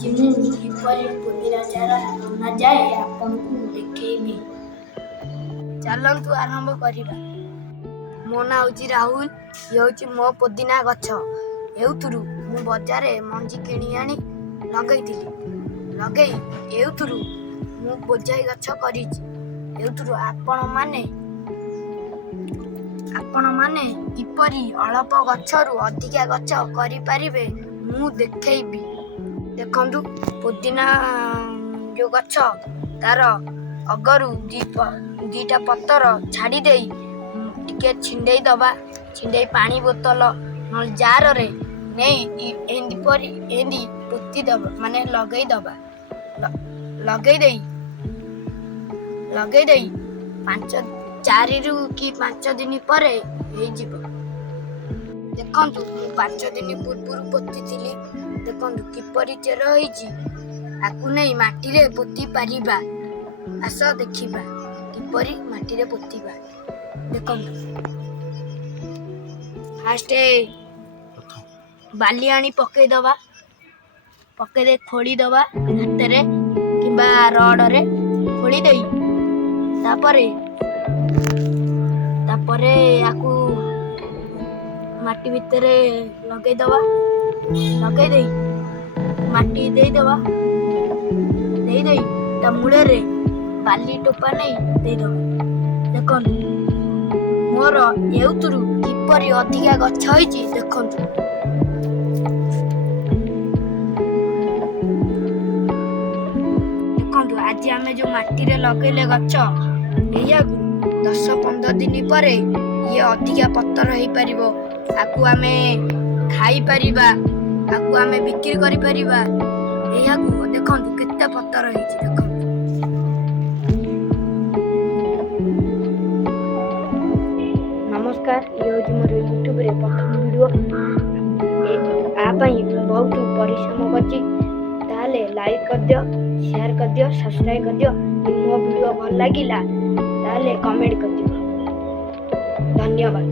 ଯେ ମୁଁ କିପରି ପୁଦିନା ଚାରା ବନାଯାଏ ଆପଣଙ୍କୁ ଦେଖେଇବି। ଚାଲନ୍ତୁ ଆରମ୍ଭ କରିବା। ମୋ ନାଁ ହେଉଛି ରାହୁଲ। ଇଏ ହେଉଛି ମୋ ପୁଦିନା ଗଛ। ଏଉଥିରୁ ମୁଁ ବଜାରରେ ମଞ୍ଜି କିଣି ଆଣି ଲଗେଇଥିଲି। ଏଉଥିରୁ ମୁଁ ବୋଝାଇ ଗଛ କରିଛି। ଏଉଥିରୁ ଆପଣମାନେ କିପରି ଅଳ୍ପ ଗଛରୁ ଅଧିକା ଗଛ କରିପାରିବେ ମୁଁ ଦେଖେଇବି। ଦେଖନ୍ତୁ, ପୁଦିନା ଯେଉଁ ଗଛ ତାର ଅଗରୁ ଦିଟା ପତର ଛାଡ଼ି ଦେଇ ଟିକେ ଛିଣ୍ଡେଇ ପାଣି ବୋତଲ ନହେଲେ ଜାରରେ ନେଇ ଏମିତି ପୋତିଦେବା, ମାନେ ଲଗେଇଦେବା। ଲଗେଇ ଦେଇ 4ରୁ କି 5 ଦିନ ପରେ ହେଇଯିବ। ଦେଖନ୍ତୁ, ମୁଁ 5 ଦିନ ପୂର୍ବରୁ ପୋତିଥିଲି। ଦେଖନ୍ତୁ କିପରି ଚେର ହେଇଛି। ଆକୁ ନେଇ ମାଟିରେ ପୋତି ପାରିବା। ଆସ ଦେଖିବା କିପରି ମାଟିରେ ପୋତିବା। ଦେଖନ୍ତୁ, ଫାଷ୍ଟ ବାଲି ଆଣି ପକେଇଦେବା। ଦେଇ ଖୋଳିଦେବା ହାତରେ କିମ୍ବା ରଡ଼ରେ ଖୋଳି ଦେଇ ତାପରେ ଆକୁ ମାଟି ଭିତରେ ଲଗେଇ ଦେଇ ମାଟି ଦେଇଦେବା। ଦେଇ ତା ମୂଳରେ ବାଲି ଟୋପା ନେଇ ଦେଇଦେବା। ଦେଖନ୍ତୁ ମୋର ଏଉଥିରୁ କିପରି ଅଧିକା ଗଛ ହେଇଛି। ଦେଖନ୍ତୁ ଆଜି ଆମେ ଯେଉଁ ମାଟିରେ ଲଗେଇଲେ ଗଛ, ଏଇଆକୁ 10-15 ଦିନ ପରେ ଇଏ ଅଧିକା ପତର ହେଇପାରିବ। ଆକୁ ଆମେ ଖାଇପାରିବା, ଆକୁ ଆମେ ବିକ୍ରି କରିପାରିବା। ଏହାକୁ ଦେଖନ୍ତୁ କେତେ ପତର ହେଇଛି। ଦେଖନ୍ତୁ, ନମସ୍କାର। ଇଏ ହେଉଛି ମୋର ୟୁଟ୍ୟୁବରେ ପ୍ରଥମ ଭିଡ଼ିଓ। ଆ ପାଇଁ ମୁଁ ବହୁତ ପରିଶ୍ରମ କରିଛି। ତାହେଲେ ଲାଇକ୍ କରିଦିଅ, ସେୟାର କରିଦିଅ, ସବସ୍କ୍ରାଇବ୍ କରିଦିଅ। ମୋ ଭିଡ଼ିଓ ଭଲ ଲାଗିଲା ତାହେଲେ କମେଣ୍ଟ କରିଦିଅ। ଧନ୍ୟବାଦ।